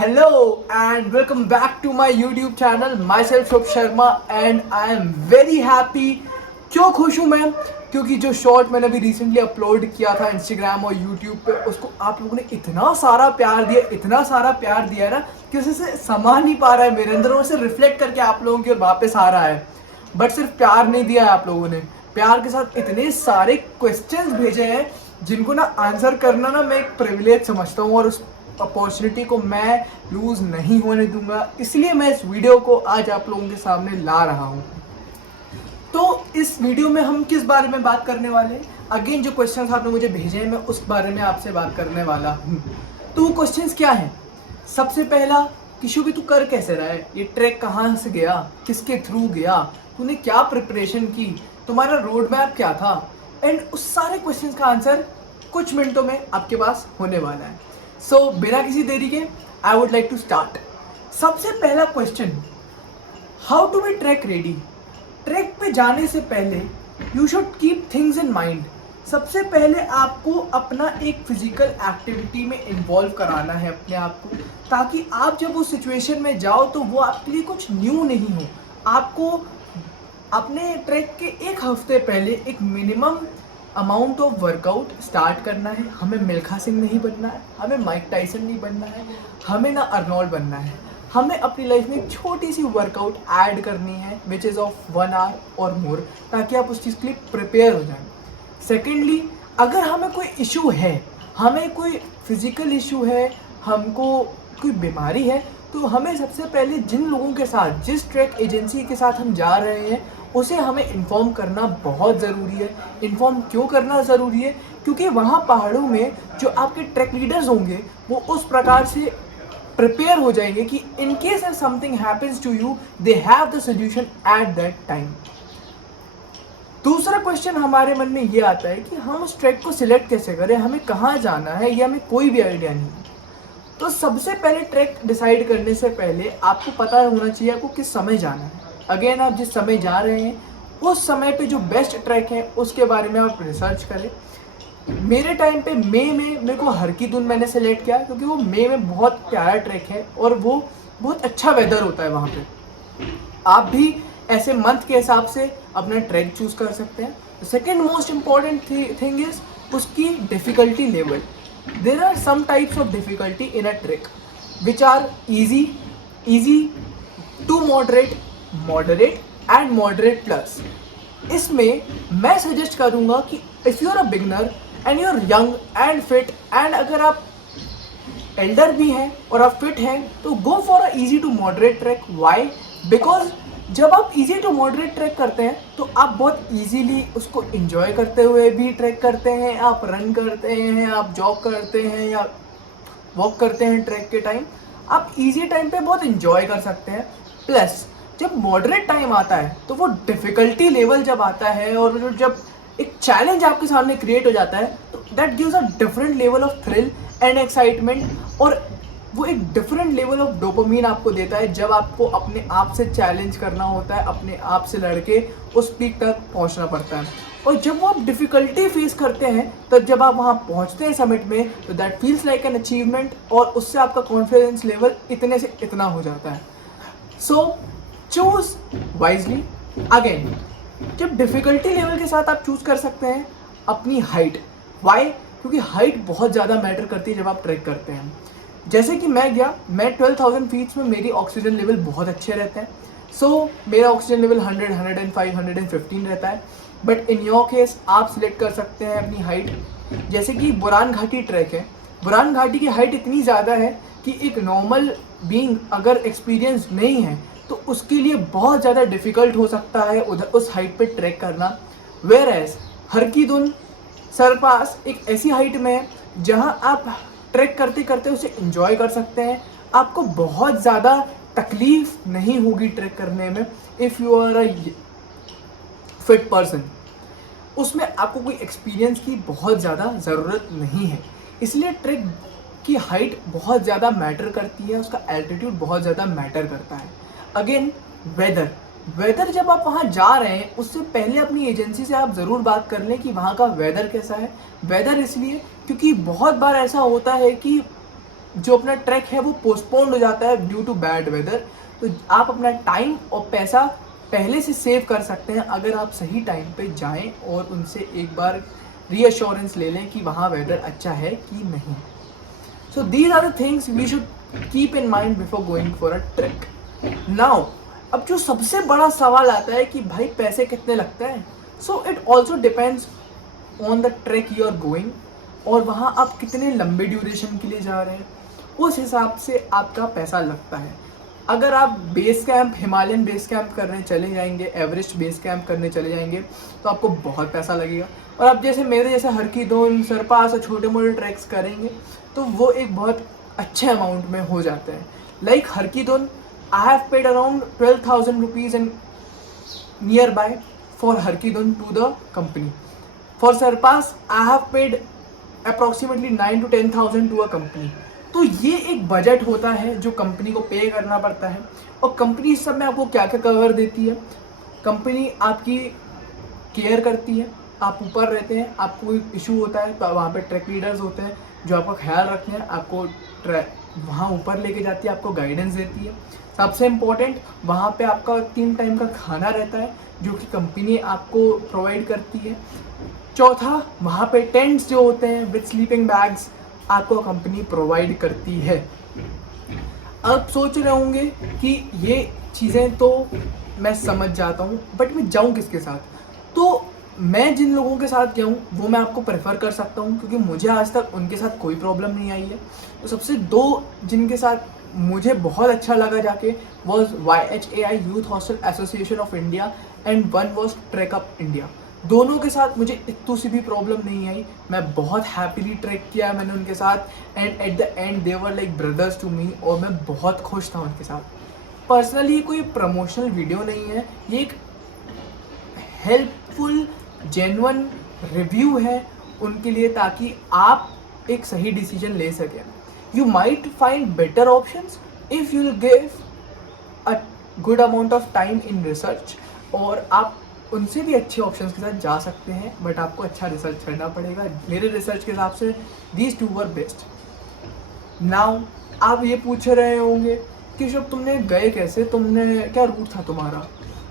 Hello and welcome back to my YouTube channel. Myself Shubh Sharma and I am very happy. क्यों खुश हूँ मैं? क्योंकि जो शॉर्ट मैंने अभी रिसेंटली अपलोड किया था इंस्टाग्राम और यूट्यूब पे, उसको आप लोगों ने इतना सारा प्यार दिया है ना कि उसे से समा नहीं पा रहा है मेरे अंदर, और उसे रिफ्लेक्ट करके आप लोगों की ओर वापस आ रहा है। बट सिर्फ प्यार नहीं दिया है आप लोगों ने, प्यार के साथ इतने सारे क्वेश्चंस भेजे हैं जिनको ना आंसर करना ना मैं एक प्रिविलेज समझता हूँ, और उस अपॉर्चुनिटी को मैं लूज़ नहीं होने दूंगा। इसलिए मैं इस वीडियो को आज आप लोगों के सामने ला रहा हूँ। तो इस वीडियो में हम किस बारे में बात करने वाले हैं? अगेन जो क्वेश्चंस आपने मुझे भेजे हैं मैं उस बारे में आपसे बात करने वाला हूँ। तो वो क्वेश्चंस क्या हैं? सबसे पहला, किशु भी तू कर कैसे रहा है? ये ट्रैक कहाँ से गया, किसके थ्रू गया, तूने क्या प्रिपरेशन की, तुम्हारा रोड मैप क्या था? एंड उस सारे क्वेश्चंस का आंसर कुछ मिनटों में आपके पास होने वाला है। सो बिना किसी देरी के I would like to start. सबसे पहला question, how to be track ready? Track पे जाने से पहले you should keep things in mind. सबसे पहले आपको अपना एक फिजिकल एक्टिविटी में इन्वॉल्व कराना है अपने आप को, ताकि आप जब उस सिचुएशन में जाओ तो वो आपके लिए कुछ न्यू नहीं हो। आपको अपने ट्रैक के एक हफ्ते पहले एक minimum amount of workout start करना है। हमें मिल्खा सिंह नहीं बनना है, हमें माइक टाइसन नहीं बनना है, हमें ना अर्नोल्ड बनना है। हमें अपनी लाइफ में एक छोटी सी वर्कआउट ऐड करनी है विच इज़ ऑफ 1 आवर और मोर, ताकि आप उस चीज़ के लिए प्रिपेयर हो जाएं। सेकेंडली, अगर हमें कोई इशू है, हमें कोई फिजिकल इशू है, हमको कोई बीमारी है, तो हमें सबसे पहले जिन लोगों के साथ, जिस ट्रैक एजेंसी के साथ हम जा रहे हैं, उसे हमें इन्फॉर्म करना बहुत ज़रूरी है। इन्फॉर्म क्यों करना ज़रूरी है? क्योंकि वहाँ पहाड़ों में जो आपके ट्रैक लीडर्स होंगे वो उस प्रकार से प्रिपेयर हो जाएंगे कि in case if something happens to you, they have the solution at that time. दूसरा क्वेश्चन हमारे मन में ये आता है कि हम उस ट्रैक को सिलेक्ट कैसे करें, हमें कहाँ जाना है, ये हमें कोई भी आइडिया नहीं है। तो सबसे पहले ट्रैक डिसाइड करने से पहले आपको पता होना चाहिए आपको किस समय जाना है। अगेन, आप जिस समय जा रहे हैं उस समय पे जो बेस्ट ट्रैक है उसके बारे में आप रिसर्च करें। मेरे टाइम पे मई में मेरे को हर की धुन मैंने सेलेक्ट किया, क्योंकि वो मई में बहुत प्यारा ट्रैक है और वो बहुत अच्छा वेदर होता है वहाँ पे। आप भी ऐसे मंथ के हिसाब से अपना ट्रैक चूज़ कर सकते हैं। Second most important thing is उसकी difficulty level. There are some types of difficulty in a track which are easy to moderate and moderate plus. इसमें मैं सजेस्ट करूँगा कि if you are a beginner and you are young and fit, and अगर आप Elder भी हैं और आप फिट हैं, तो go for a easy to moderate track. Why? Because जब आप इजी टू मॉडरेट ट्रैक करते हैं तो आप बहुत इजीली उसको एंजॉय करते हुए भी ट्रैक करते हैं। आप रन करते हैं, आप जॉग करते हैं या वॉक करते हैं ट्रैक के टाइम, आप इजी टाइम पे बहुत एंजॉय कर सकते हैं। प्लस जब मॉडरेट टाइम आता है तो वो डिफ़िकल्टी लेवल जब आता है और जब एक चैलेंज आपके सामने क्रिएट हो जाता है, तो that gives a different level of thrill and excitement, और वो एक डिफरेंट लेवल ऑफ डोपामीन आपको देता है जब आपको अपने आप से चैलेंज करना होता है, अपने आप से लड़के उस पीक तक पहुंचना पड़ता है। और जब वो आप डिफ़िकल्टी फेस करते हैं, तब जब आप वहाँ पहुँचते हैं समिट में, तो that feels like an achievement, और उससे आपका कॉन्फिडेंस लेवल इतने से इतना हो जाता है। So choose wisely. अगेन, जब डिफ़िकल्टी लेवल के साथ आप चूज़ कर सकते हैं अपनी हाइट। वाई? क्योंकि हाइट बहुत ज़्यादा मैटर करती है जब आप ट्रैक करते हैं। जैसे कि मैं 12,000 फीट्स में मेरी ऑक्सीजन लेवल बहुत अच्छे रहते हैं। सो मेरा ऑक्सीजन लेवल 100, 105, 115 रहता है। बट इन योर केस आप सिलेक्ट कर सकते हैं अपनी हाइट। जैसे कि बुरान घाटी ट्रैक है, बुरान घाटी की हाइट इतनी ज़्यादा है कि एक नॉर्मल बीइंग अगर एक्सपीरियंस नहीं है तो उसके लिए बहुत ज़्यादा डिफ़िकल्ट हो सकता है उधर उस हाइट पे ट्रैक करना। वेयर एज हर की धुन सरपास एक ऐसी हाइट में है जहां आप ट्रैक करते करते उसे एंजॉय कर सकते हैं। आपको बहुत ज़्यादा तकलीफ नहीं होगी ट्रैक करने में if you are a fit person. उसमें आपको कोई एक्सपीरियंस की बहुत ज़्यादा ज़रूरत नहीं है, इसलिए ट्रैक की हाइट बहुत ज़्यादा मैटर करती है, उसका एल्टीट्यूड बहुत ज़्यादा मैटर करता है। अगेन, वेदर जब आप वहाँ जा रहे हैं उससे पहले अपनी एजेंसी से आप ज़रूर बात कर लें कि वहाँ का वेदर कैसा है। वेदर इसलिए क्योंकि बहुत बार ऐसा होता है कि जो अपना ट्रैक है वो पोस्टपोन्ड हो जाता है ड्यू टू बैड वेदर। तो आप अपना टाइम और पैसा पहले से सेव कर सकते हैं अगर आप सही टाइम पे जाएं और उनसे एक बार रीअश्योरेंस ले लें कि वहाँ वेदर अच्छा है कि नहीं। So these are the things we should keep in mind before going for a track. Now अब जो सबसे बड़ा सवाल आता है कि भाई पैसे कितने लगते हैं। So it also depends on the track you are going, और वहाँ आप कितने लंबे ड्यूरेशन के लिए जा रहे हैं, उस हिसाब से आपका पैसा लगता है। अगर आप base camp, Himalayan base camp करने चले जाएंगे, एवरेस्ट बेस कैंप करने चले जाएंगे, तो आपको बहुत पैसा लगेगा। और आप जैसे मेरे जैसे हरकीदोन, सरपास और छोटे मोटे ट्रैक्स करेंगे तो वो एक बहुत अच्छे अमाउंट में हो जाते हैं। Like Har Ki Dun, I have paid around 12,000 rupees in nearby for Har Ki Dun to the company. For Sar Pass I have paid approximately 9 to 10,000 to a company. तो ये एक बजट होता है जो कंपनी को पे करना पड़ता है। और कंपनी इस सब में आपको क्या क्या कवर देती है। कंपनी आपकी केयर करती है, आप ऊपर रहते हैं, आपको कोई इशू होता है तो वहाँ पे ट्रैक लीडर्स होते हैं जो आपका ख्याल रखते हैं, आपको वहाँ ऊपर लेके जाती है, आपको गाइडेंस देती है। सबसे इम्पोर्टेंट, वहाँ पे आपका 3 टाइम का खाना रहता है जो कि कंपनी आपको प्रोवाइड करती है। चौथा, वहाँ पे टेंट्स जो होते हैं विद स्लीपिंग बैग्स आपको कंपनी प्रोवाइड करती है। अब सोच रहे होंगे कि ये चीज़ें तो मैं समझ जाता हूँ, बट मैं जाऊँ किसके साथ। तो मैं जिन लोगों के साथ गया हूँ वो मैं आपको प्रेफर कर सकता हूँ, क्योंकि मुझे आज तक उनके साथ कोई प्रॉब्लम नहीं आई है। तो सबसे 2 जिनके साथ मुझे बहुत अच्छा लगा जाके was YHAI youth hostel association of India and one was track up India. दोनों के साथ मुझे इतनी सी भी प्रॉब्लम नहीं आई, मैं बहुत हैप्पीली ट्रैक किया मैंने उनके साथ। And at the end they were like brothers to me, और मैं बहुत खुश था उनके साथ। पर्सनली ये कोई प्रमोशनल वीडियो नहीं है, ये एक हेल्पफुल जेन्युइन रिव्यू है उनके लिए, ताकि आप एक सही डिसीजन ले सकें। You might find better options if you will give a good amount of time in research, और आप उनसे भी अच्छे ऑप्शंस के साथ जा सकते हैं, बट आपको अच्छा रिसर्च करना पड़ेगा। मेरे रिसर्च के हिसाब से दीज 2 वर बेस्ट। नाउ आप ये पूछ रहे होंगे कि जब तुमने गए कैसे, तुमने क्या रूट था तुम्हारा।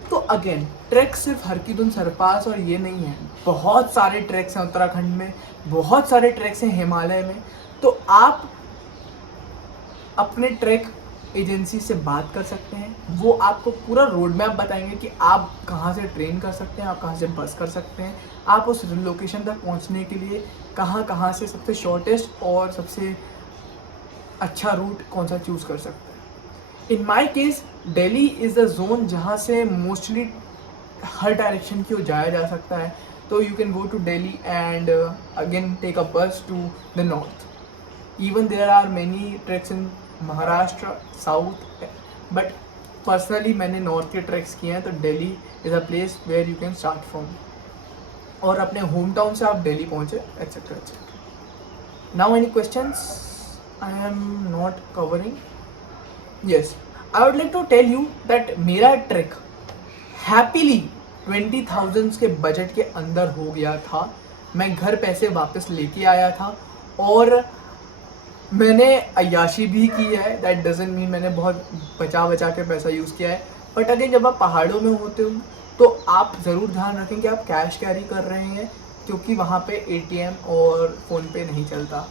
तो अगेन, ट्रैक सिर्फ हरकीदुन, सरपास और ये नहीं है, बहुत सारे ट्रैक्स हैं उत्तराखंड में, बहुत सारे ट्रैक्स हैं हिमालय में। तो आप अपने ट्रैक एजेंसी से बात कर सकते हैं, वो आपको पूरा रोड मैप बताएंगे कि आप कहाँ से ट्रेन कर सकते हैं, आप कहाँ से बस कर सकते हैं, आप उस लोकेशन तक पहुँचने के लिए कहाँ से सबसे शॉर्टेस्ट और सबसे अच्छा रूट कौन सा चूज़ कर सकते हैं। In my case Delhi is the zone जहाँ से मोस्टली हर डायरेक्शन की ओर जाया जा सकता है। तो you can go to Delhi and again take a bus to the north. Even there are many tracks in Maharashtra, south, but personally मैंने नॉर्थ के ट्रैक्स किए हैं। तो Delhi is a place where you can start from, और अपने home town से आप दिल्ली पहुँचे, etcetera etcetera. Now any questions I am not covering? Yes, I would like to tell you that मेरा ट्रैक हैप्पीली 20,000 के बजट के अंदर हो गया था। मैं घर पैसे वापस लेके आया था, और मैंने अय्याशी भी की है। दैट डजंट मीन मैंने बहुत बचा के पैसा यूज़ किया है। बट अगेन, जब आप पहाड़ों में होते हो तो आप ज़रूर ध्यान रखें कि आप कैश कैरी कर रहे हैं, क्योंकि वहाँ पे ATM और फ़ोनपे नहीं चलता।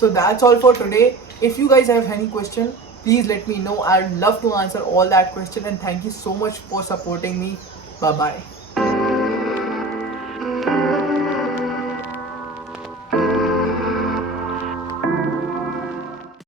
So that's all for today. If you guys have any question, please let me know. I'd love to answer all that question, and thank you so much for supporting me. Bye bye.